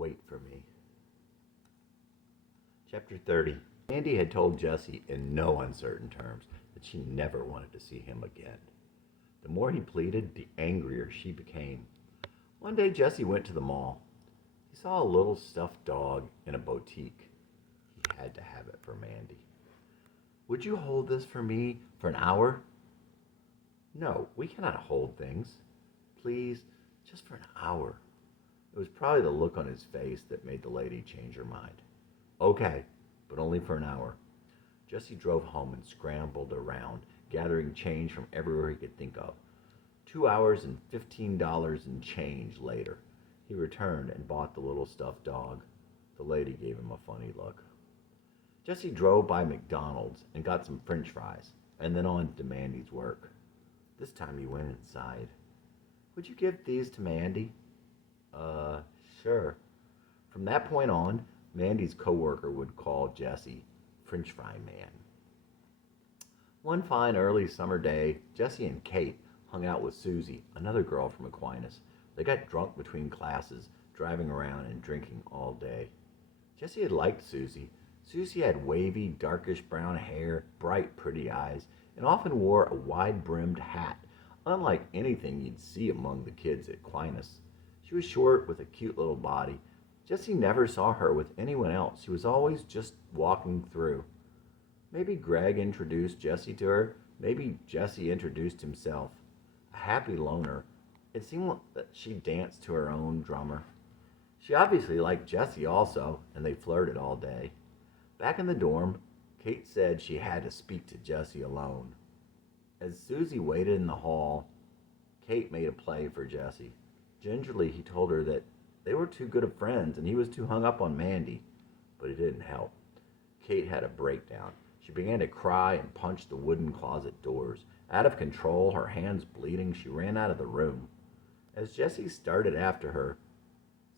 Wait for me. Chapter 30. Mandy had told Jesse in no uncertain terms that she never wanted to see him again. The more he pleaded, the angrier she became. One day Jesse went to the mall. He saw a little stuffed dog in a boutique. He had to have it for Mandy. Would you hold this for me for an hour? No, we cannot hold things. Please, just for an hour. It was probably the look on his face that made the lady change her mind. Okay, but only for an hour. Jesse drove home and scrambled around, gathering change from everywhere he could think of. 2 hours and $15 in change later, he returned and bought the little stuffed dog. The lady gave him a funny look. Jesse drove by McDonald's and got some French fries, and then on to Mandy's work. This time he went inside. Would you give these to Mandy? Sure. From that point on, Mandy's coworker would call Jesse French Fry Man. One fine early summer day, Jesse and Kate hung out with Susie, another girl from Aquinas. They got drunk between classes, driving around and drinking all day. Jesse had liked Susie. Susie had wavy, darkish brown hair, bright, pretty eyes, and often wore a wide-brimmed hat, unlike anything you'd see among the kids at Aquinas. She was short with a cute little body. Jesse never saw her with anyone else. She was always just walking through. Maybe Greg introduced Jesse to her. Maybe Jesse introduced himself. A happy loner, it seemed that she danced to her own drummer. She obviously liked Jesse also, and they flirted all day. Back in the dorm, Kate said she had to speak to Jesse alone. As Susie waited in the hall, Kate made a play for Jesse. Gingerly, he told her that they were too good of friends and he was too hung up on Mandy, but it didn't help. Kate had a breakdown. She began to cry and punch the wooden closet doors. Out of control, her hands bleeding, she ran out of the room. As Jesse started after her,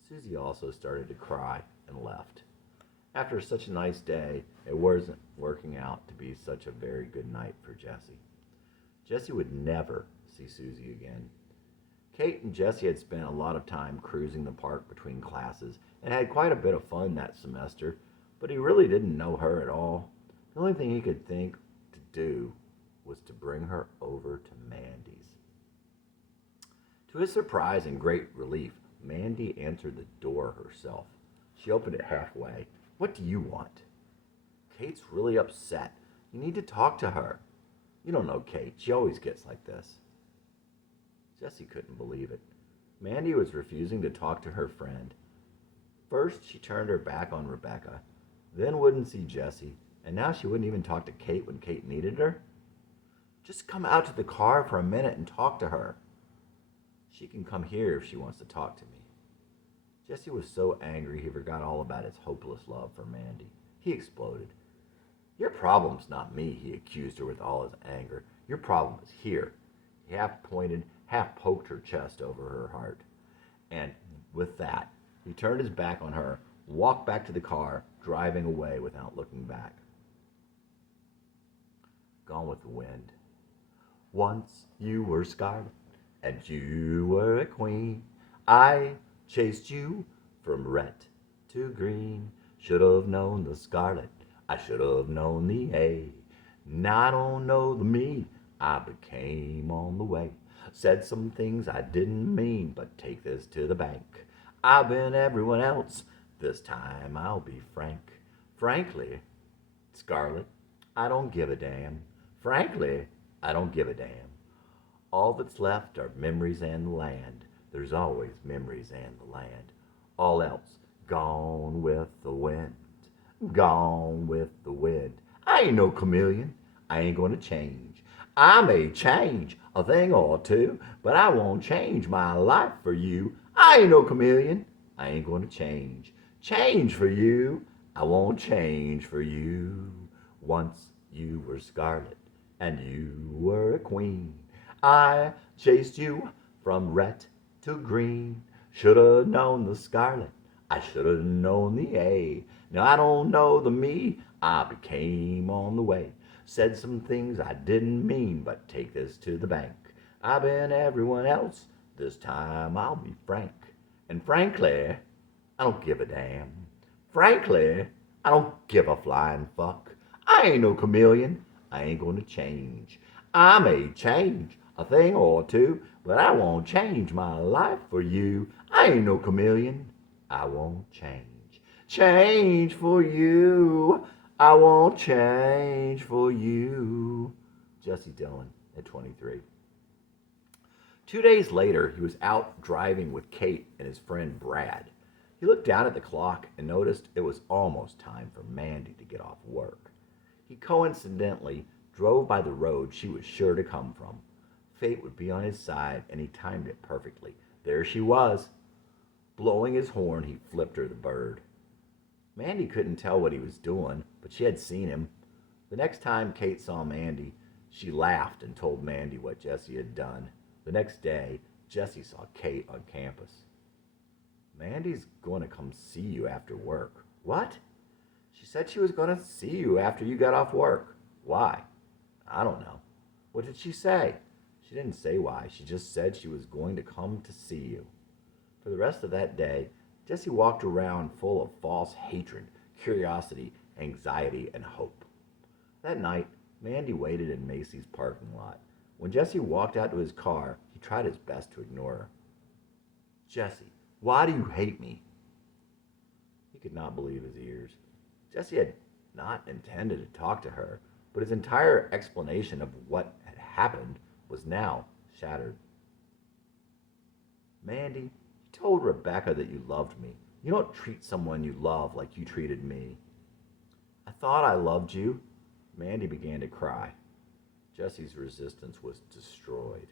Susie also started to cry and left. After such a nice day, it wasn't working out to be such a very good night for Jesse. Jesse would never see Susie again. Kate and Jesse had spent a lot of time cruising the park between classes and had quite a bit of fun that semester, but he really didn't know her at all. The only thing he could think to do was to bring her over to Mandy's. To his surprise and great relief, Mandy answered the door herself. She opened it halfway. What do you want? Kate's really upset. You need to talk to her. You don't know Kate. She always gets like this. Jesse couldn't believe it. Mandy was refusing to talk to her friend. First, she turned her back on Rebecca, then wouldn't see Jesse, and now she wouldn't even talk to Kate when Kate needed her. Just come out to the car for a minute and talk to her. She can come here if she wants to talk to me. Jesse was so angry he forgot all about his hopeless love for Mandy. He exploded. Your problem's not me, he accused her with all his anger. Your problem is here. He half pointed, half poked her chest over her heart. And with that, he turned his back on her, walked back to the car, driving away without looking back. Gone with the Wind. Once you were scarlet, and you were a queen. I chased you from red to green. Should have known the scarlet, I should have known the A. Now I don't know the me, I became on the way. Said some things I didn't mean, but take this to the bank. I've been everyone else, this time I'll be frank. Frankly, Scarlet, I don't give a damn. Frankly, I don't give a damn. All that's left are memories and the land. There's always memories and the land. All else gone with the wind. Gone with the wind. I ain't no chameleon. I ain't gonna change. I may change a thing or two, but I won't change my life for you. I ain't no chameleon. I ain't gonna change. Change for you. I won't change for you. Once you were scarlet and you were a queen. I chased you from red to green. Shoulda known the scarlet. I shoulda known the A. Now I don't know the me. I became on the way. Said some things I didn't mean, but take this to the bank. I've been everyone else. This time I'll be frank. And frankly, I don't give a damn. Frankly, I don't give a flying fuck. I ain't no chameleon. I ain't gonna change. I may change a thing or two, but I won't change my life for you. I ain't no chameleon. I won't change. Change for you. I won't change for you. Jesse Dillon at 23. 2 days later, he was out driving with Kate and his friend Brad. He looked down at the clock and noticed it was almost time for Mandy to get off work. He coincidentally drove by the road she was sure to come from. Fate would be on his side, and he timed it perfectly. There she was. Blowing his horn, he flipped her the bird. Mandy couldn't tell what he was doing, but she had seen him. The next time Kate saw Mandy, she laughed and told Mandy what Jesse had done. The next day, Jesse saw Kate on campus. Mandy's going to come see you after work. What? She said she was going to see you after you got off work. Why? I don't know. What did she say? She didn't say why. She just said she was going to come to see you. For the rest of that day, Jesse walked around full of false hatred, curiosity, anxiety, and hope. That night, Mandy waited in Macy's parking lot. When Jesse walked out to his car, he tried his best to ignore her. Jesse, why do you hate me? He could not believe his ears. Jesse had not intended to talk to her, but his entire explanation of what had happened was now shattered. Mandy, you told Rebecca that you loved me. You don't treat someone you love like you treated me. I thought I loved you. Mandy began to cry. Jesse's resistance was destroyed.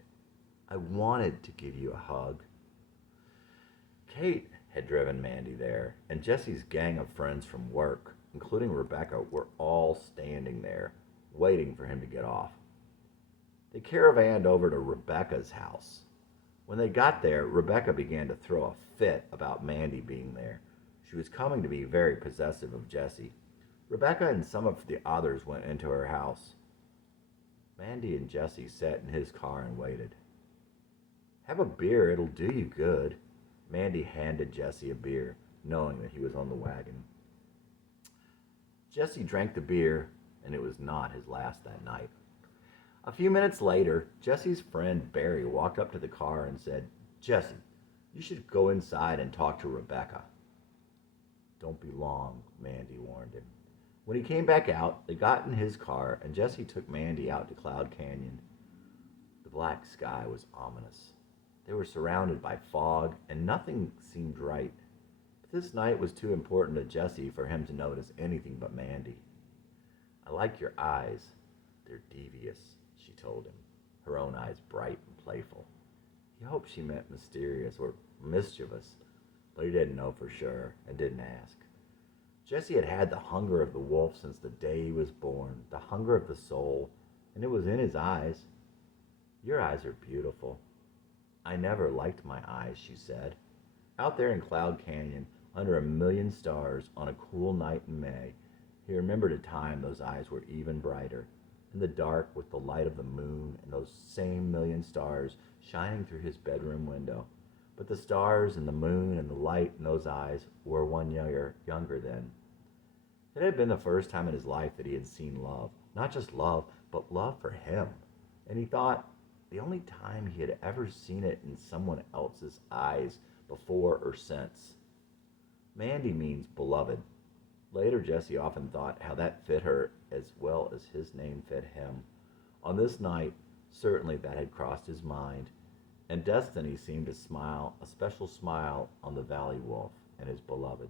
I wanted to give you a hug. Kate had driven Mandy there, and Jesse's gang of friends from work, including Rebecca, were all standing there, waiting for him to get off. They caravanned over to Rebecca's house. When they got there, Rebecca began to throw a fit about Mandy being there. She was coming to be very possessive of Jesse. Rebecca and some of the others went into her house. Mandy and Jesse sat in his car and waited. Have a beer, it'll do you good. Mandy handed Jesse a beer, knowing that he was on the wagon. Jesse drank the beer, and it was not his last that night. A few minutes later, Jesse's friend Barry walked up to the car and said, Jesse, you should go inside and talk to Rebecca. Don't be long, Mandy warned him. When he came back out, they got in his car, and Jesse took Mandy out to Cloud Canyon. The black sky was ominous. They were surrounded by fog, and nothing seemed right. But this night was too important to Jesse for him to notice anything but Mandy. I like your eyes. They're devious, she told him, her own eyes bright and playful. He hoped she meant mysterious or mischievous, but he didn't know for sure and didn't ask. Jesse had had the hunger of the wolf since the day he was born, the hunger of the soul, and it was in his eyes. Your eyes are beautiful. I never liked my eyes, she said. Out there in Cloud Canyon, under a million stars on a cool night in May, he remembered a time those eyes were even brighter, in the dark with the light of the moon and those same million stars shining through his bedroom window. But the stars and the moon and the light in those eyes were 1 year younger then. It had been the first time in his life that he had seen love. Not just love, but love for him. And he thought the only time he had ever seen it in someone else's eyes before or since. Mandy means beloved. Later, Jesse often thought how that fit her as well as his name fit him. On this night, certainly that had crossed his mind, and destiny seemed to smile, a special smile, on the Valley Wolf and his beloved.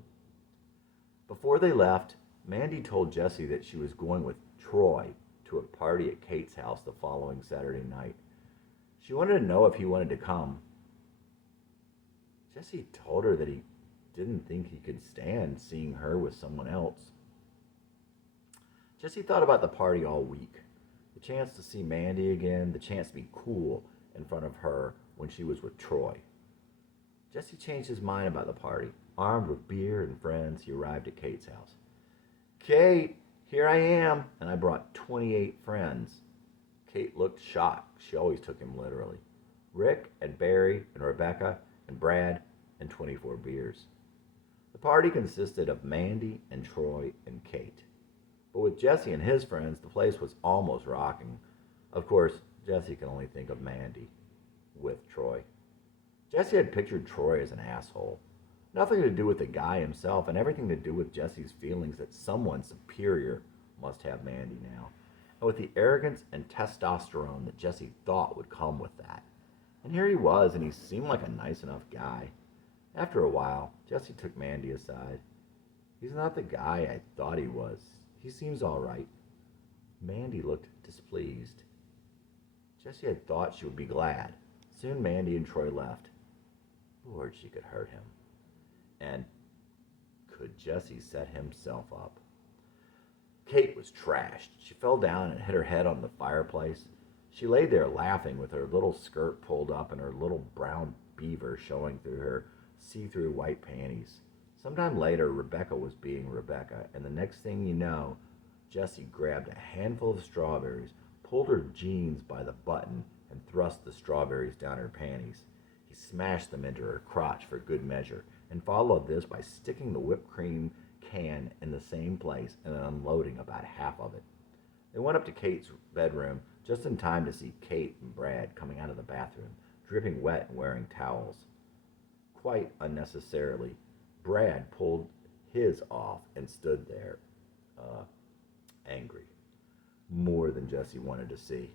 Before they left, Mandy told Jesse that she was going with Troy to a party at Kate's house the following Saturday night. She wanted to know if he wanted to come. Jesse told her that he didn't think he could stand seeing her with someone else. Jesse thought about the party all week. The chance to see Mandy again, the chance to be cool in front of her when she was with Troy. Jesse changed his mind about the party. Armed with beer and friends, he arrived at Kate's house. Kate, here I am, and I brought 28 friends. Kate looked shocked. She always took him literally. Rick and Barry and Rebecca and Brad and 24 beers. The party consisted of Mandy and Troy and Kate. But with Jesse and his friends, the place was almost rocking. Of course, Jesse could only think of Mandy with Troy. Jesse had pictured Troy as an asshole. Nothing to do with the guy himself, and everything to do with Jesse's feelings that someone superior must have Mandy now. And with the arrogance and testosterone that Jesse thought would come with that. And here he was, and he seemed like a nice enough guy. After a while, Jesse took Mandy aside. He's not the guy I thought he was. He seems all right. Mandy looked displeased. Jessie had thought she would be glad. Soon Mandy and Troy left. Lord, she could hurt him. And could Jessie set himself up? Kate was trashed. She fell down and hit her head on the fireplace. She lay there laughing with her little skirt pulled up and her little brown beaver showing through her see-through white panties. Sometime later, Rebecca was being Rebecca, and the next thing you know, Jessie grabbed a handful of strawberries, pulled her jeans by the button, and thrust the strawberries down her panties. He smashed them into her crotch for good measure, and followed this by sticking the whipped cream can in the same place and then unloading about half of it. They went up to Kate's bedroom just in time to see Kate and Brad coming out of the bathroom, dripping wet and wearing towels. Quite unnecessarily, Brad pulled his off and stood there, angry. More than Jessie wanted to see.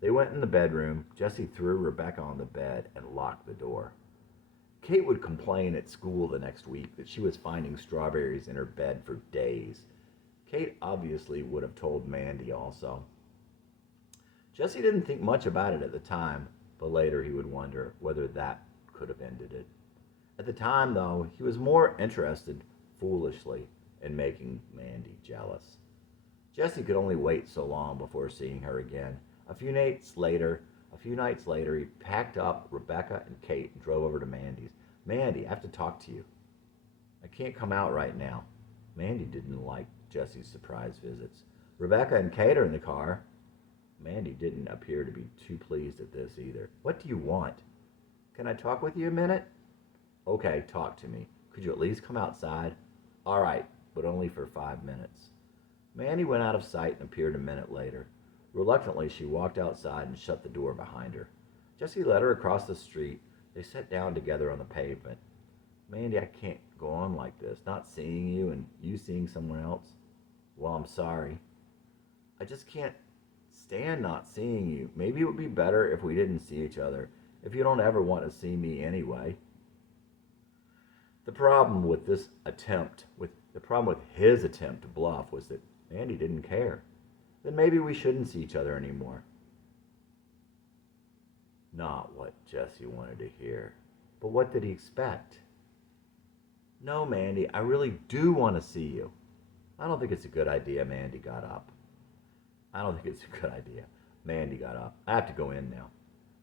They went in the bedroom. Jessie threw Rebecca on the bed and locked the door. Kate would complain at school the next week that she was finding strawberries in her bed for days. Kate obviously would have told Mandy also. Jessie didn't think much about it at the time, but later he would wonder whether that could have ended it. At the time, though, he was more interested, foolishly, in making Mandy jealous. Jessie could only wait so long before seeing her again. A few nights later, he packed up Rebecca and Kate and drove over to Mandy's. Mandy, I have to talk to you. I can't come out right now. Mandy didn't like Jessie's surprise visits. Rebecca and Kate are in the car. Mandy didn't appear to be too pleased at this either. What do you want? Can I talk with you a minute? Okay, talk to me. Could you at least come outside? All right, but only for 5 minutes. Mandy went out of sight and appeared a minute later. Reluctantly, she walked outside and shut the door behind her. Jessie led her across the street. They sat down together on the pavement. Mandy, I can't go on like this, not seeing you and you seeing someone else. Well, I'm sorry. I just can't stand not seeing you. Maybe it would be better if we didn't see each other, if you don't ever want to see me anyway. The problem with his attempt to bluff was that Mandy didn't care. Then maybe we shouldn't see each other anymore. Not what Jessie wanted to hear. But what did he expect? No, Mandy, I really do want to see you. I don't think it's a good idea. Mandy got up. I don't think it's a good idea. Mandy got up. I have to go in now.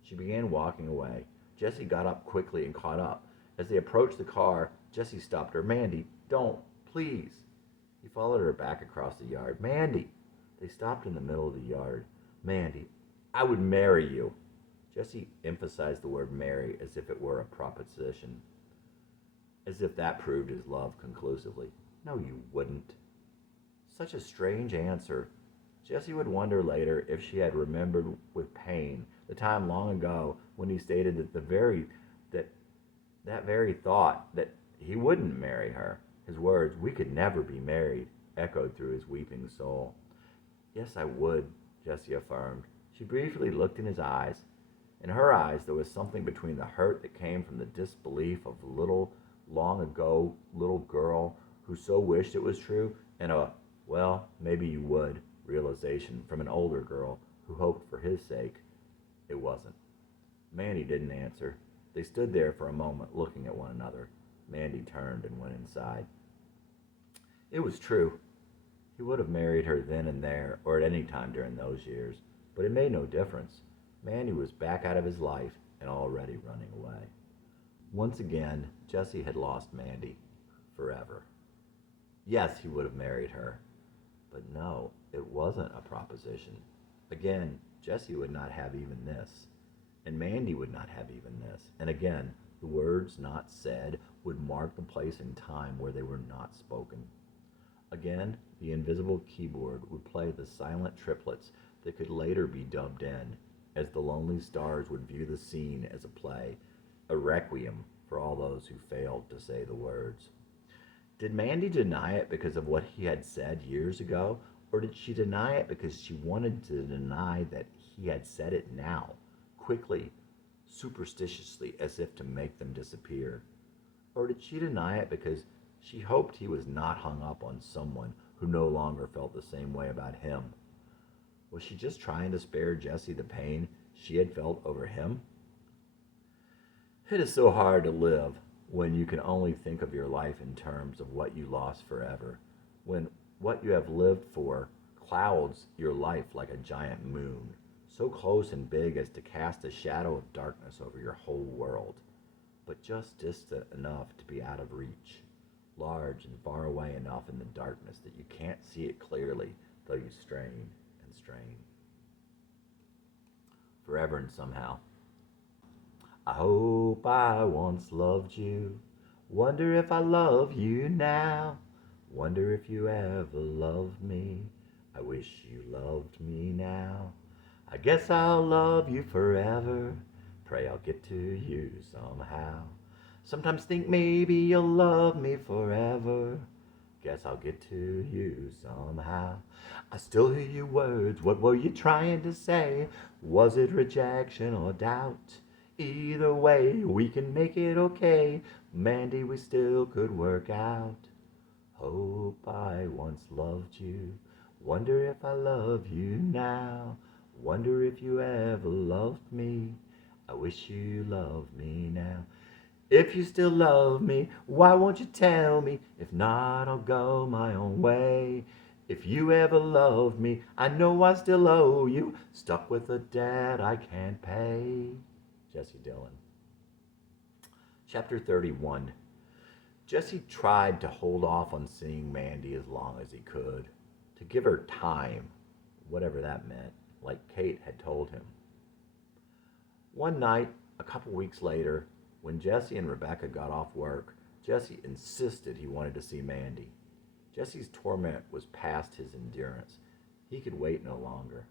She began walking away. Jessie got up quickly and caught up. As they approached the car, Jessie stopped her. Mandy, don't, please. He followed her back across the yard. Mandy. They stopped in the middle of the yard. Mandy, I would marry you. Jessie emphasized the word marry as if it were a proposition, as if that proved his love conclusively. No, you wouldn't. Such a strange answer. Jessie would wonder later if she had remembered with pain the time long ago when he stated that that very thought that he wouldn't marry her. His words, "We could never be married," echoed through his weeping soul. Yes, I would, Jessie affirmed. She briefly looked in his eyes. In her eyes, there was something between the hurt that came from the disbelief of a long ago little girl who so wished it was true, and a, well, maybe you would, realization from an older girl who hoped for his sake it wasn't. Mandy didn't answer. They stood there for a moment looking at one another. Mandy turned and went inside. It was true. He would have married her then and there, or at any time during those years, but it made no difference. Mandy was back out of his life and already running away. Once again, Jessie had lost Mandy forever. Yes, he would have married her, but no, it wasn't a proposition. Again, Jessie would not have even this, and Mandy would not have even this, and again, The words not said would mark the place in time where they were not spoken. Again, the invisible keyboard would play the silent triplets that could later be dubbed in, as the lonely stars would view the scene as a play, a requiem for all those who failed to say the words. Did Mandy deny it because of what he had said years ago, or did she deny it because she wanted to deny that he had said it now, quickly, superstitiously, as if to make them disappear? Or did she deny it because she hoped he was not hung up on someone who no longer felt the same way about him? Was she just trying to spare Jessie the pain she had felt over him? It is so hard to live when you can only think of your life in terms of what you lost forever, when what you have lived for clouds your life like a giant moon, so close and big as to cast a shadow of darkness over your whole world, but just distant enough to be out of reach, large and far away enough in the darkness that you can't see it clearly, though you strain and strain. Forever and somehow. I hope I once loved you. Wonder if I love you now. Wonder if you ever loved me. I wish you loved me now. I guess I'll love you forever. Pray I'll get to you somehow. Sometimes think maybe you'll love me forever. Guess I'll get to you somehow. I still hear your words. What were you trying to say? Was it rejection or doubt? Either way, we can make it okay. Mandy, we still could work out. Hope I once loved you. Wonder if I love you now. Wonder if you ever loved me. I wish you loved me now. If you still love me, why won't you tell me? If not, I'll go my own way. If you ever loved me, I know I still owe you. Stuck with a debt I can't pay. Jesse Dillon. Chapter 31. Jesse tried to hold off on seeing Mandy as long as he could, to give her time, whatever that meant, like Kate had told him. One night, a couple weeks later, when Jesse and Rebecca got off work, Jesse insisted he wanted to see Mandy. Jesse's torment was past his endurance. He could wait no longer.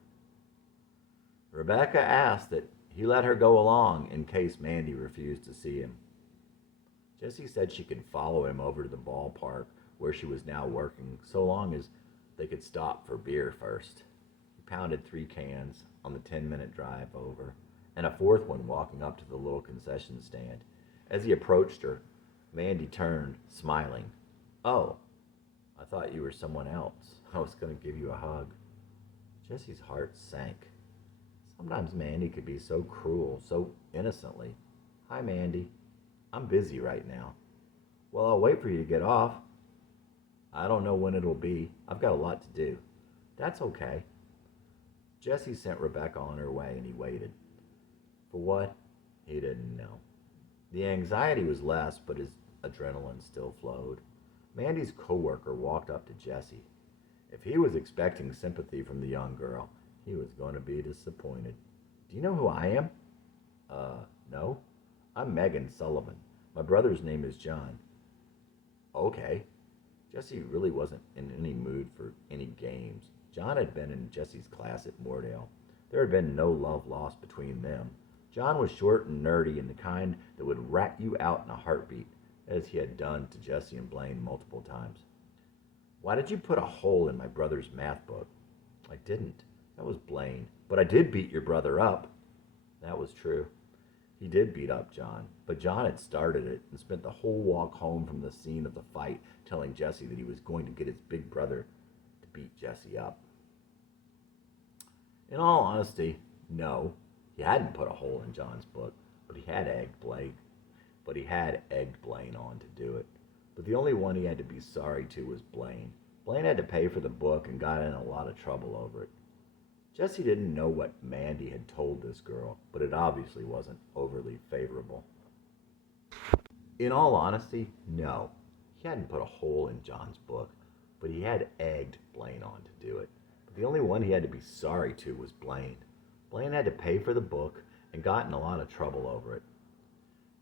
Rebecca asked that he let her go along in case Mandy refused to see him. Jessie said she could follow him over to the ballpark where she was now working, so long as they could stop for beer first. He pounded 3 cans on the 10-minute drive over, and a 4th one walking up to the little concession stand. As he approached her, Mandy turned, smiling. "Oh, I thought you were someone else. I was going to give you a hug." Jesse's heart sank. Sometimes Mandy could be so cruel, so innocently. "Hi, Mandy. I'm busy right now." "Well, I'll wait for you to get off." "I don't know when it'll be. I've got a lot to do." "That's okay." Jesse sent Rebecca on her way, and he waited. For what? He didn't know. The anxiety was less, but his adrenaline still flowed. Mandy's coworker walked up to Jesse. If he was expecting sympathy from the young girl, he was going to be disappointed. "Do you know who I am?" No. I'm Megan Sullivan. My brother's name is John." "Okay." Jesse really wasn't in any mood for any games. John had been in Jesse's class at Moordale. There had been no love lost between them. John was short and nerdy and the kind that would rat you out in a heartbeat, as he had done to Jesse and Blaine multiple times. "Why did you put a hole in my brother's math book?" "I didn't. That was Blaine. But I did beat your brother up." That was true. He did beat up John, but John had started it and spent the whole walk home from the scene of the fight telling Jesse that he was going to get his big brother to beat Jesse up. In all honesty, no, he hadn't put a hole in John's book, but he had egged Blaine on to do it. But the only one he had to be sorry to was Blaine. Blaine had to pay for the book and got in a lot of trouble over it. Jesse didn't know what Mandy had told this girl, but it obviously wasn't overly favorable. In all honesty, no. He hadn't put a hole in John's book, but he had egged Blaine on to do it. But the only one he had to be sorry to was Blaine. Blaine had to pay for the book and got in a lot of trouble over it.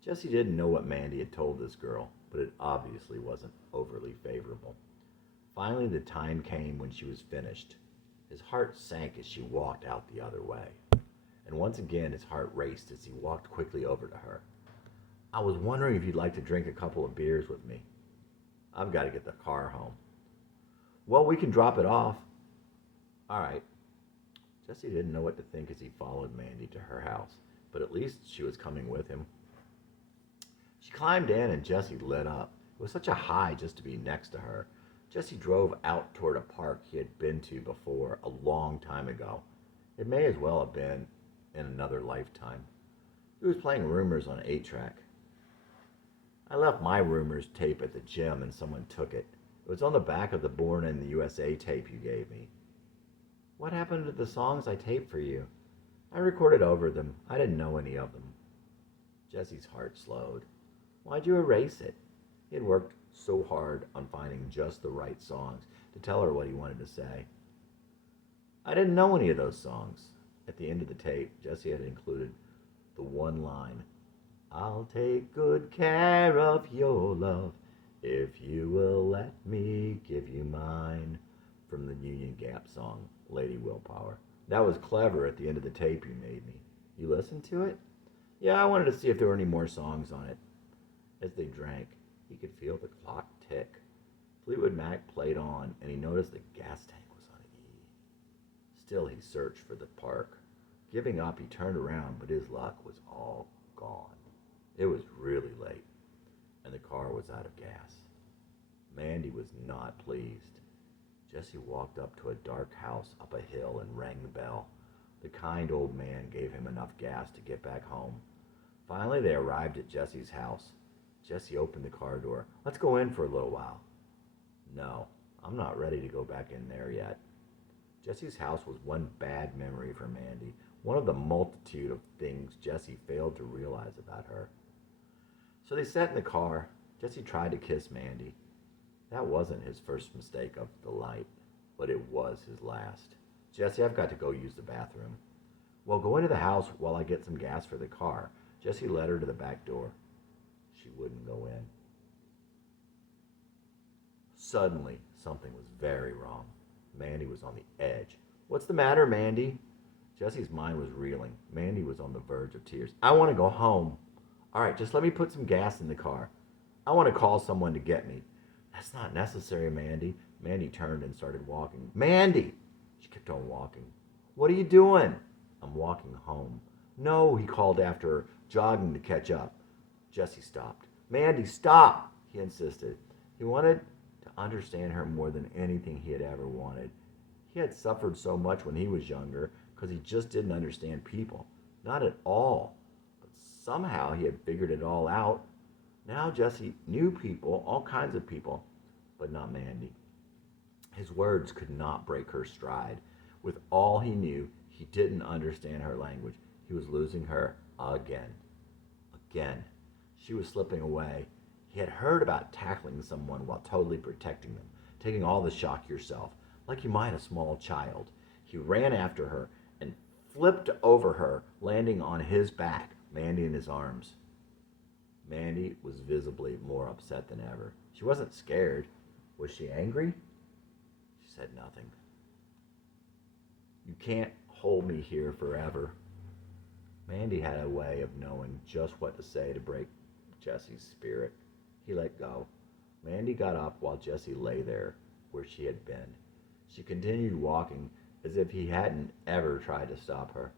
Jesse didn't know what Mandy had told this girl, but it obviously wasn't overly favorable. Finally, the time came when she was finished. His heart sank as she walked out the other way. And once again, his heart raced as he walked quickly over to her. I was wondering if you'd like to drink a couple of beers with me. I've got to get the car home. Well, we can drop it off. All right. Jesse didn't know what to think as he followed Mandy to her house, but at least she was coming with him. She climbed in and Jesse lit up. It was such a high just to be next to her. Jesse drove out toward a park he had been to before a long time ago. It may as well have been in another lifetime. He was playing Rumors on 8-track. I left my Rumors tape at the gym and someone took it. It was on the back of the Born in the USA tape you gave me. What happened to the songs I taped for you? I recorded over them. I didn't know any of them. Jesse's heart slowed. Why'd you erase it? He had worked so hard on finding just the right songs to tell her what he wanted to say. I didn't know any of those songs. At the end of the tape, Jesse had included the one line, I'll take good care of your love if you will let me give you mine, from the Union Gap song, Lady Willpower. That was clever at the end of the tape you made me. You listened to it? Yeah, I wanted to see if there were any more songs on it. As they drank, he could feel the clock tick. Fleetwood Mac played on, and he noticed the gas tank was on E. Still, he searched for the park. Giving up, he turned around, but his luck was all gone. It was really late, and the car was out of gas. Mandy was not pleased. Jesse walked up to a dark house up a hill and rang the bell. The kind old man gave him enough gas to get back home. Finally, they arrived at Jesse's house. Jesse opened the car door. Let's go in for a little while. No, I'm not ready to go back in there yet. Jesse's house was one bad memory for Mandy, one of the multitude of things Jesse failed to realize about her. So they sat in the car. Jesse tried to kiss Mandy. That wasn't his first mistake of the night, but it was his last. Jesse, I've got to go use the bathroom. Well, go into the house while I get some gas for the car. Jesse led her to the back door. She wouldn't go in. Suddenly, something was very wrong. Mandy was on the edge. What's the matter, Mandy? Jesse's mind was reeling. Mandy was on the verge of tears. I want to go home. All right, just let me put some gas in the car. I want to call someone to get me. That's not necessary, Mandy. Mandy turned and started walking. Mandy! She kept on walking. What are you doing? I'm walking home. No, he called after her, jogging to catch up. Jesse stopped. Mandy, stop, he insisted. He wanted to understand her more than anything he had ever wanted. He had suffered so much when he was younger because he just didn't understand people. Not at all. But somehow he had figured it all out. Now Jesse knew people, all kinds of people, but not Mandy. His words could not break her stride. With all he knew, he didn't understand her language. He was losing her again. Again. She was slipping away. He had heard about tackling someone while totally protecting them, taking all the shock yourself, like you might a small child. He ran after her and flipped over her, landing on his back, Mandy in his arms. Mandy was visibly more upset than ever. She wasn't scared. Was she angry? She said nothing. You can't hold me here forever. Mandy had a way of knowing just what to say to break Jesse's spirit. He let go. Mandy got up while Jesse lay there where she had been. She continued walking as if he hadn't ever tried to stop her.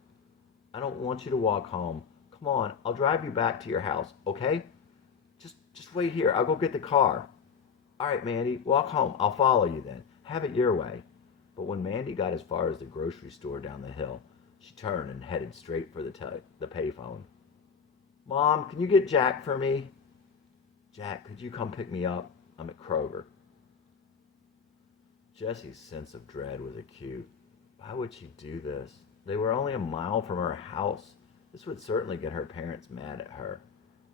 I don't want you to walk home. Come on, I'll drive you back to your house, okay? Just wait here. I'll go get the car. All right, Mandy, walk home. I'll follow you then. Have it your way. But when Mandy got as far as the grocery store down the hill, she turned and headed straight for the payphone. Mom, can you get Jack for me? Jack, could you come pick me up? I'm at Kroger. Jessie's sense of dread was acute. Why would she do this? They were only a mile from her house. This would certainly get her parents mad at her.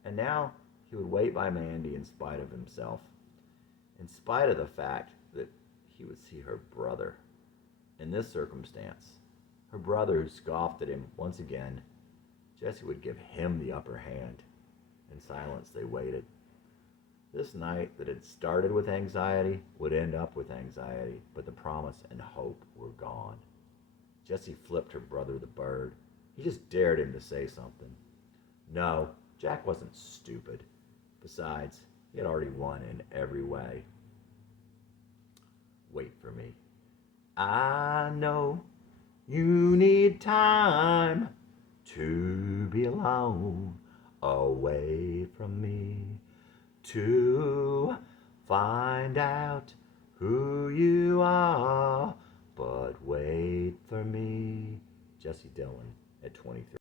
And now he would wait by Mandy in spite of himself. In spite of the fact that he would see her brother. In this circumstance, her brother who scoffed at him once again, Jessie would give him the upper hand. In silence, they waited. This night that had started with anxiety would end up with anxiety, but the promise and hope were gone. Jessie flipped her brother the bird. He just dared him to say something. No, Jack wasn't stupid. Besides, he had already won in every way. Wait for me. I know you need time to be alone, away from me, to find out who you are. But wait for me. Jesse Dillon at 23.